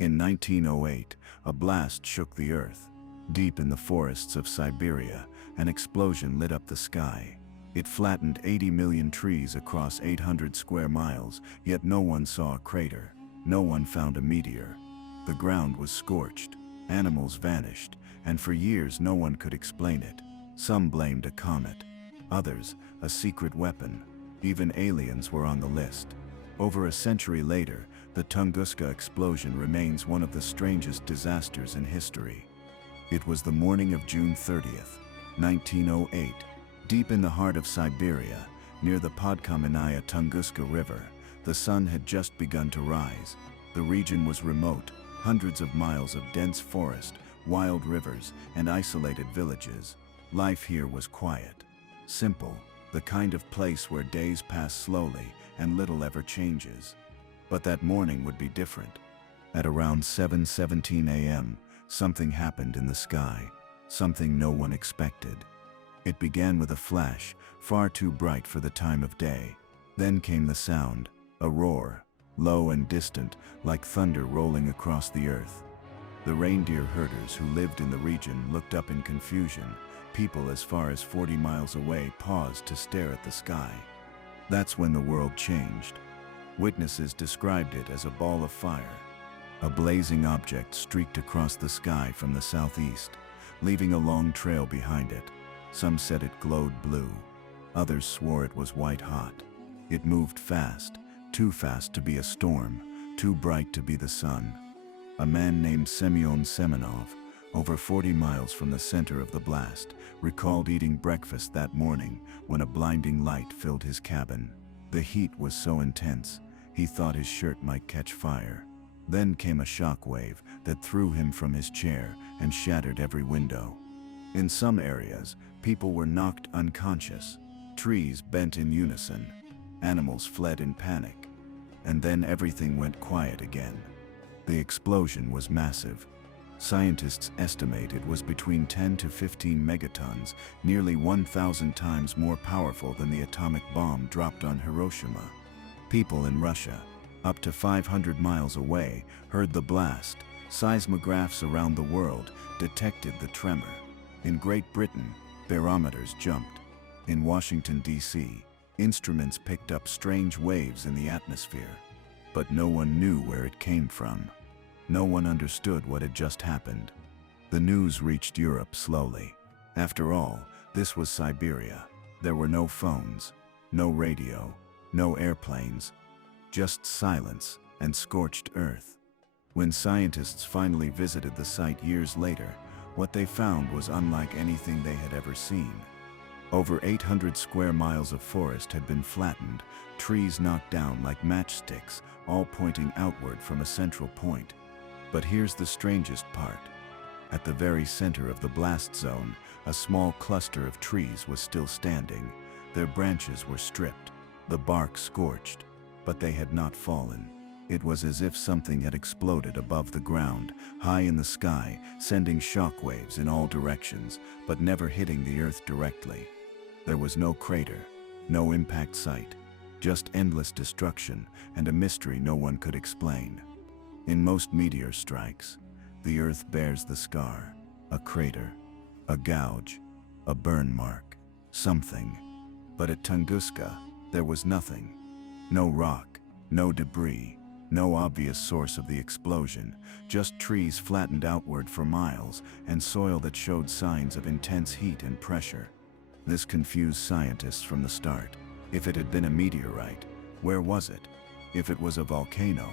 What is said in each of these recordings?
In 1908, a blast shook the earth. Deep in the forests of Siberia, an explosion lit up the sky. It flattened 80 million trees across 800 square miles, yet no one saw a crater. No one found a meteor. The ground was scorched, animals vanished, and for years no one could explain it. Some blamed a comet, others a secret weapon. Even aliens were on the list. Over a century later, the Tunguska explosion remains one of the strangest disasters in history. It was the morning of June 30th, 1908, deep in the heart of Siberia, near the Podkamenaya Tunguska River. The sun had just begun to rise. The region was remote, hundreds of miles of dense forest, wild rivers, and isolated villages. Life here was quiet, simple, the kind of place where days pass slowly and little ever changes. But that morning would be different. At around 7:17 a.m., something happened in the sky, something no one expected. It began with a flash, far too bright for the time of day. Then came the sound, a roar, low and distant, like thunder rolling across the earth. The reindeer herders who lived in the region looked up in confusion. People as far as 40 miles away paused to stare at the sky. That's when the world changed. Witnesses described it as a ball of fire. A blazing object streaked across the sky from the southeast, leaving a long trail behind it. Some said it glowed blue. Others swore it was white hot. It moved fast, too fast to be a storm, too bright to be the sun. A man named Semyon Semenov, over 40 miles from the center of the blast, recalled eating breakfast that morning when a blinding light filled his cabin. The heat was so intense, he thought his shirt might catch fire. Then came a shock wave that threw him from his chair and shattered every window. In some areas, people were knocked unconscious. Trees bent in unison. Animals fled in panic. And then everything went quiet again. The explosion was massive. Scientists estimate it was between 10 to 15 megatons, nearly 1,000 times more powerful than the atomic bomb dropped on Hiroshima. People in Russia, up to 500 miles away, heard the blast. Seismographs around the world detected the tremor. In Great Britain, barometers jumped. In Washington, D.C., instruments picked up strange waves in the atmosphere. But no one knew where it came from. No one understood what had just happened. The news reached Europe slowly. After all, this was Siberia. There were no phones, no radio, no airplanes, just silence and scorched earth. When scientists finally visited the site years later, what they found was unlike anything they had ever seen. Over 800 square miles of forest had been flattened, trees knocked down like matchsticks, all pointing outward from a central point. But here's the strangest part. At the very center of the blast zone, a small cluster of trees was still standing. Their branches were stripped, the bark scorched, but they had not fallen. It was as if something had exploded above the ground, high in the sky, sending shockwaves in all directions, but never hitting the earth directly. There was no crater, no impact site, just endless destruction and a mystery no one could explain. In most meteor strikes, the earth bears the scar, a crater, a gouge, a burn mark, something. But at Tunguska, there was nothing. No rock, no debris, no obvious source of the explosion, just trees flattened outward for miles and soil that showed signs of intense heat and pressure. This confused scientists from the start. If it had been a meteorite, where was it? If it was a volcano,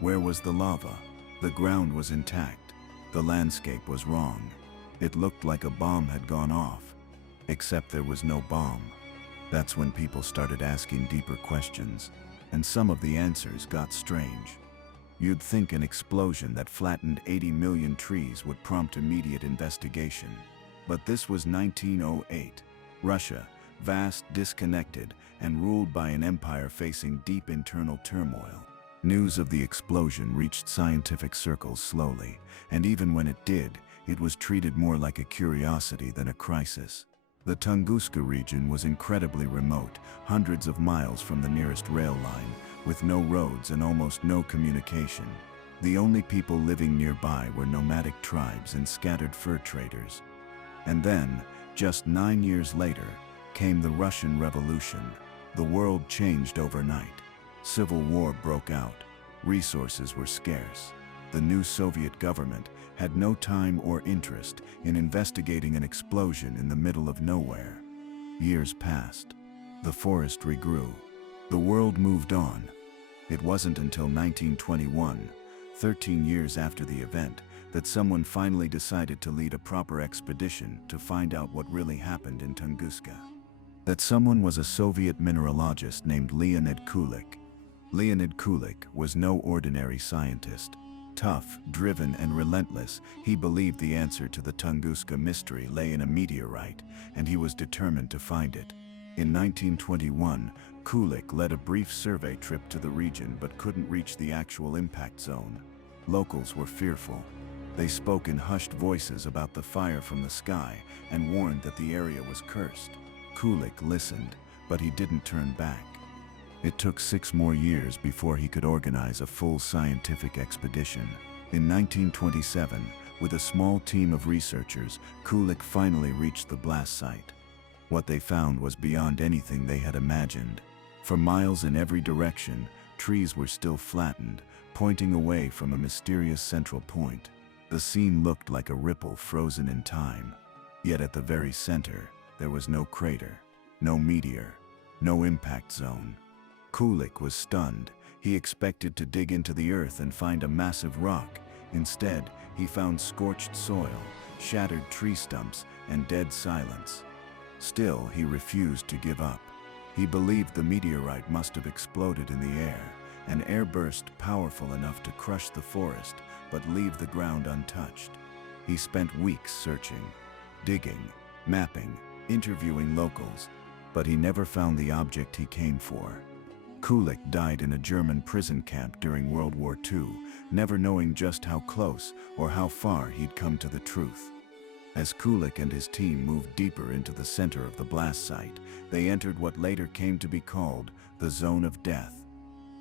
where was the lava? The ground was intact. The landscape was wrong. It looked like a bomb had gone off. Except there was no bomb. That's when people started asking deeper questions, and some of the answers got strange. You'd think an explosion that flattened 80 million trees would prompt immediate investigation. But this was 1908. Russia, vast, disconnected, and ruled by an empire facing deep internal turmoil. News of the explosion reached scientific circles slowly, and even when it did, it was treated more like a curiosity than a crisis. The Tunguska region was incredibly remote, hundreds of miles from the nearest rail line, with no roads and almost no communication. The only people living nearby were nomadic tribes and scattered fur traders. And then, just 9 years later, came the Russian Revolution. The world changed overnight. Civil war broke out. Resources were scarce. The new Soviet government had no time or interest in investigating an explosion in the middle of nowhere. Years passed. The forest regrew. The world moved on. It wasn't until 1921, 13 years after the event, that someone finally decided to lead a proper expedition to find out what really happened in Tunguska. That someone was a Soviet mineralogist named Leonid Kulik. Leonid Kulik was no ordinary scientist. Tough, driven, and relentless, he believed the answer to the Tunguska mystery lay in a meteorite, and he was determined to find it. In 1921, Kulik led a brief survey trip to the region but couldn't reach the actual impact zone. Locals were fearful. They spoke in hushed voices about the fire from the sky and warned that the area was cursed. Kulik listened, but he didn't turn back. It took 6 more years before he could organize a full scientific expedition. In 1927, with a small team of researchers, Kulik finally reached the blast site. What they found was beyond anything they had imagined. For miles in every direction, trees were still flattened, pointing away from a mysterious central point. The scene looked like a ripple frozen in time. Yet at the very center, there was no crater, no meteor, no impact zone. Kulik was stunned. He expected to dig into the earth and find a massive rock. Instead, he found scorched soil, shattered tree stumps, and dead silence. Still, he refused to give up. He believed the meteorite must have exploded in the air, an airburst powerful enough to crush the forest, but leave the ground untouched. He spent weeks searching, digging, mapping, interviewing locals, but he never found the object he came for. Kulik died in a German prison camp during World War II, never knowing just how close or how far he'd come to the truth. As Kulik and his team moved deeper into the center of the blast site, they entered what later came to be called the Zone of Death.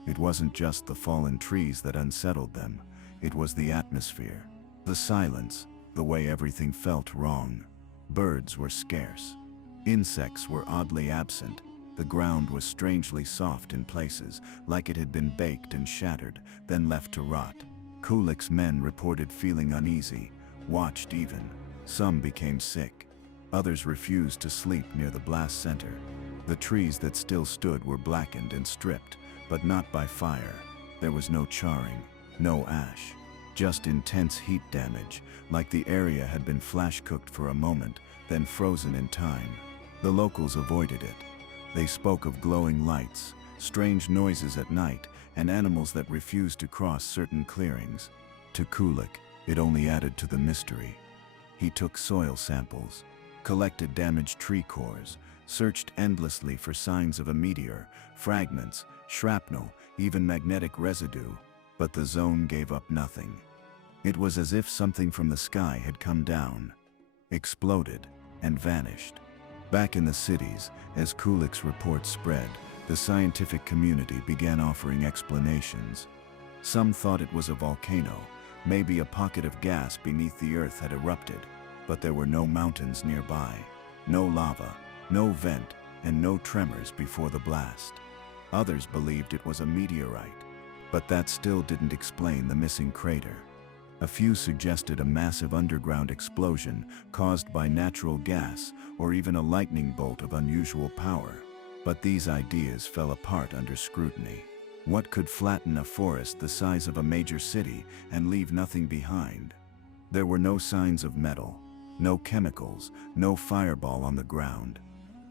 It wasn't just the fallen trees that unsettled them, it was the atmosphere, the silence, the way everything felt wrong. Birds were scarce. Insects were oddly absent. The ground was strangely soft in places, like it had been baked and shattered, then left to rot. Kulik's men reported feeling uneasy, watched even. Some became sick. Others refused to sleep near the blast center. The trees that still stood were blackened and stripped, but not by fire. There was no charring, no ash, just intense heat damage, like the area had been flash-cooked for a moment, then frozen in time. The locals avoided it. They spoke of glowing lights, strange noises at night, and animals that refused to cross certain clearings. To Kulik, it only added to the mystery. He took soil samples, collected damaged tree cores, searched endlessly for signs of a meteor, fragments, shrapnel, even magnetic residue, but the zone gave up nothing. It was as if something from the sky had come down, exploded, and vanished. Back in the cities, as Kulik's reports spread, the scientific community began offering explanations. Some thought it was a volcano, maybe a pocket of gas beneath the earth had erupted, but there were no mountains nearby, no lava, no vent, and no tremors before the blast. Others believed it was a meteorite, but that still didn't explain the missing crater. A few suggested a massive underground explosion caused by natural gas or even a lightning bolt of unusual power. But these ideas fell apart under scrutiny. What could flatten a forest the size of a major city and leave nothing behind? There were no signs of metal, no chemicals, no fireball on the ground.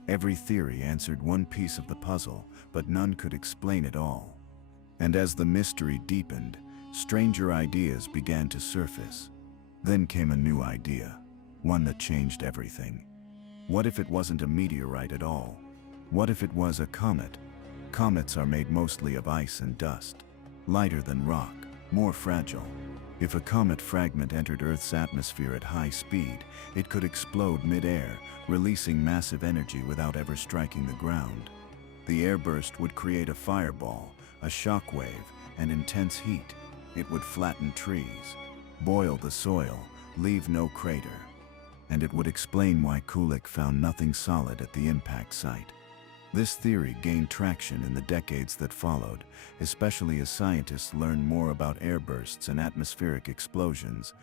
Every theory answered one piece of the puzzle, but none could explain it all. And as the mystery deepened, stranger ideas began to surface. Then came a new idea, one that changed everything. What if it wasn't a meteorite at all? What if it was a comet? Comets are made mostly of ice and dust, lighter than rock, more fragile. If a comet fragment entered Earth's atmosphere at high speed, it could explode mid-air, releasing massive energy without ever striking the ground. The airburst would create a fireball, a shock wave, and intense heat. It would flatten trees, boil the soil, leave no crater. And it would explain why Kulik found nothing solid at the impact site. This theory gained traction in the decades that followed, especially as scientists learned more about airbursts and atmospheric explosions.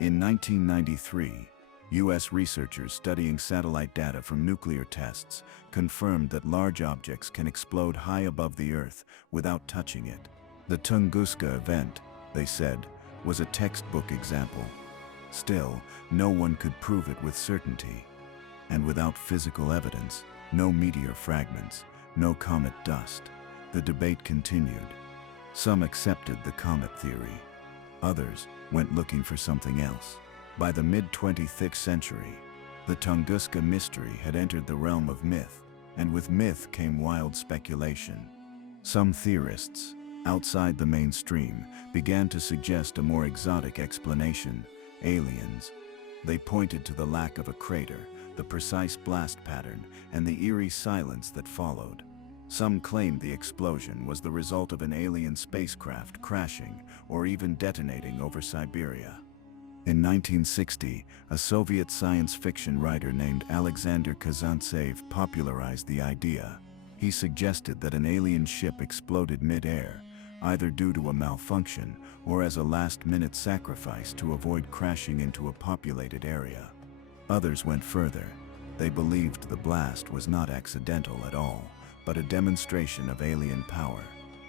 In 1993, U.S. researchers studying satellite data from nuclear tests confirmed that large objects can explode high above the Earth without touching it. The Tunguska Event, they said, was a textbook example. Still, no one could prove it with certainty. And without physical evidence, no meteor fragments, no comet dust, the debate continued. Some accepted the comet theory. Others went looking for something else. By the mid-20th century, the Tunguska mystery had entered the realm of myth, and with myth came wild speculation. Some theorists, outside the mainstream, began to suggest a more exotic explanation: aliens. They pointed to the lack of a crater, the precise blast pattern, and the eerie silence that followed. Some claimed the explosion was the result of an alien spacecraft crashing or even detonating over Siberia. In 1960, a Soviet science fiction writer named Alexander Kazantsev popularized the idea. He suggested that an alien ship exploded mid-air, either due to a malfunction or as a last-minute sacrifice to avoid crashing into a populated area. Others went further. They believed the blast was not accidental at all, but a demonstration of alien power,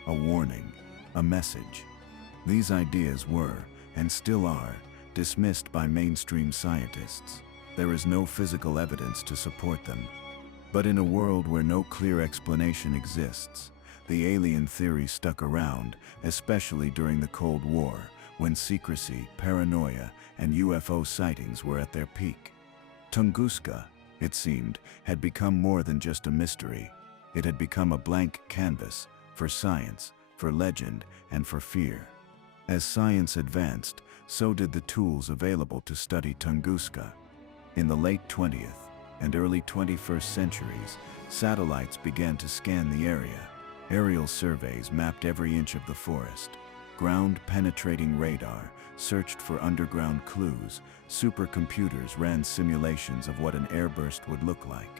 a warning, a message. These ideas were, and still are, dismissed by mainstream scientists. There is no physical evidence to support them. But in a world where no clear explanation exists, the alien theory stuck around, especially during the Cold War, when secrecy, paranoia, and UFO sightings were at their peak. Tunguska, it seemed, had become more than just a mystery. It had become a blank canvas for science, for legend, and for fear. As science advanced, so did the tools available to study Tunguska. In the late 20th and early 21st centuries, satellites began to scan the area. Aerial surveys mapped every inch of the forest. Ground-penetrating radar searched for underground clues. Supercomputers ran simulations of what an airburst would look like.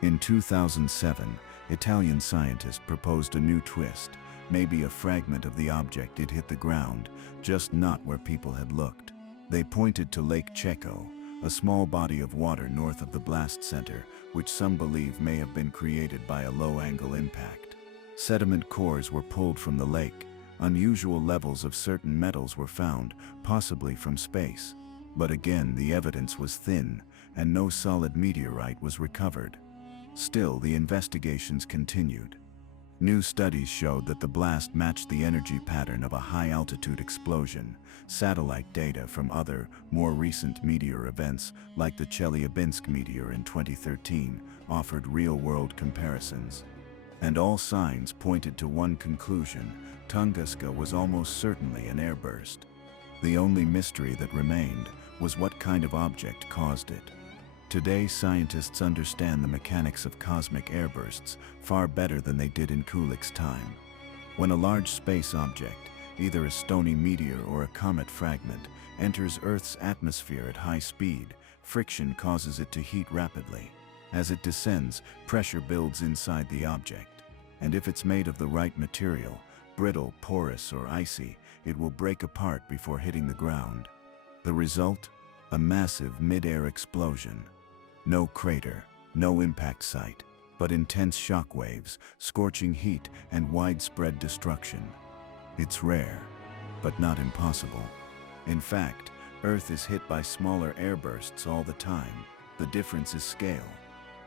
In 2007, Italian scientists proposed a new twist. Maybe a fragment of the object had hit the ground, just not where people had looked. They pointed to Lake Checo, a small body of water north of the blast center, which some believe may have been created by a low-angle impact. Sediment cores were pulled from the lake. Unusual levels of certain metals were found, possibly from space. But again, the evidence was thin, and no solid meteorite was recovered. Still, the investigations continued. New studies showed that the blast matched the energy pattern of a high-altitude explosion. Satellite data from other, more recent meteor events, like the Chelyabinsk meteor in 2013, offered real-world comparisons. And all signs pointed to one conclusion: Tunguska was almost certainly an airburst. The only mystery that remained was what kind of object caused it. Today, scientists understand the mechanics of cosmic airbursts far better than they did in Kulik's time. When a large space object, either a stony meteor or a comet fragment, enters Earth's atmosphere at high speed, friction causes it to heat rapidly. As it descends, pressure builds inside the object. And if it's made of the right material, brittle, porous, or icy, it will break apart before hitting the ground. The result? A massive mid-air explosion. No crater, no impact site, but intense shock waves, scorching heat, and widespread destruction. It's rare, but not impossible. In fact, Earth is hit by smaller airbursts all the time. The difference is scale.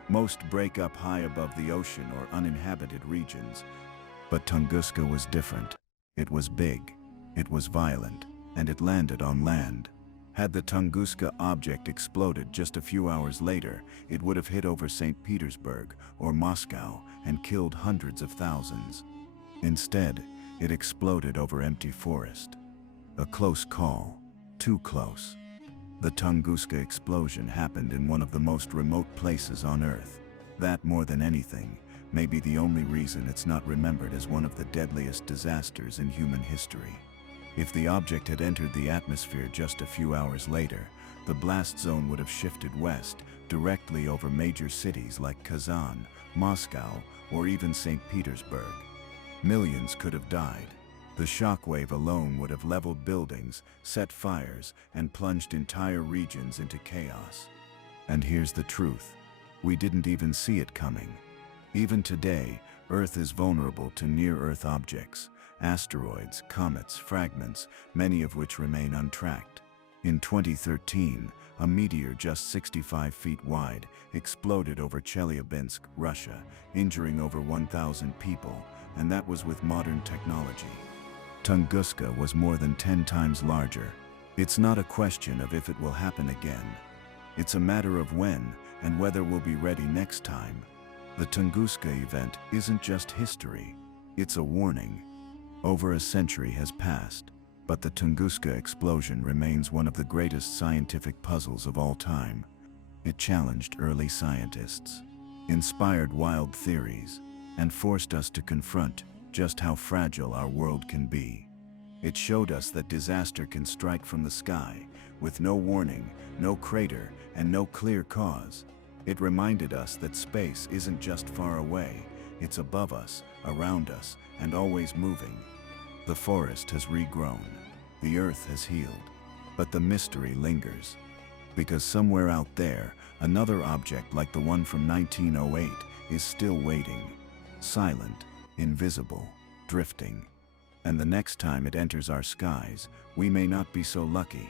Most break up high above the ocean or uninhabited regions. But Tunguska was different. It was big, it was violent, and it landed on land. Had the Tunguska object exploded just a few hours later, it would have hit over St. Petersburg or Moscow and killed hundreds of thousands. Instead, it exploded over empty forest. A close call, too close. The Tunguska explosion happened in one of the most remote places on Earth. That, more than anything, may be the only reason it's not remembered as one of the deadliest disasters in human history. If the object had entered the atmosphere just a few hours later, the blast zone would have shifted west, directly over major cities like Kazan, Moscow, or even St. Petersburg. Millions could have died. The shockwave alone would have leveled buildings, set fires, and plunged entire regions into chaos. And here's the truth. We didn't even see it coming. Even today, Earth is vulnerable to near-Earth objects, asteroids, comets, fragments, many of which remain untracked. In 2013, a meteor just 65 feet wide exploded over Chelyabinsk, Russia, injuring over 1,000 people, and that was with modern technology. Tunguska was more than 10 times larger. It's not a question of if it will happen again. It's a matter of when and whether we'll be ready next time. The Tunguska Event isn't just history, it's a warning. Over a century has passed, but the Tunguska explosion remains one of the greatest scientific puzzles of all time. It challenged early scientists, inspired wild theories, and forced us to confront just how fragile our world can be. It showed us that disaster can strike from the sky, with no warning, no crater, and no clear cause. It reminded us that space isn't just far away, it's above us, around us, and always moving. The forest has regrown, the earth has healed, but the mystery lingers. Because somewhere out there, another object like the one from 1908 is still waiting, silent, invisible, drifting. And the next time it enters our skies, we may not be so lucky.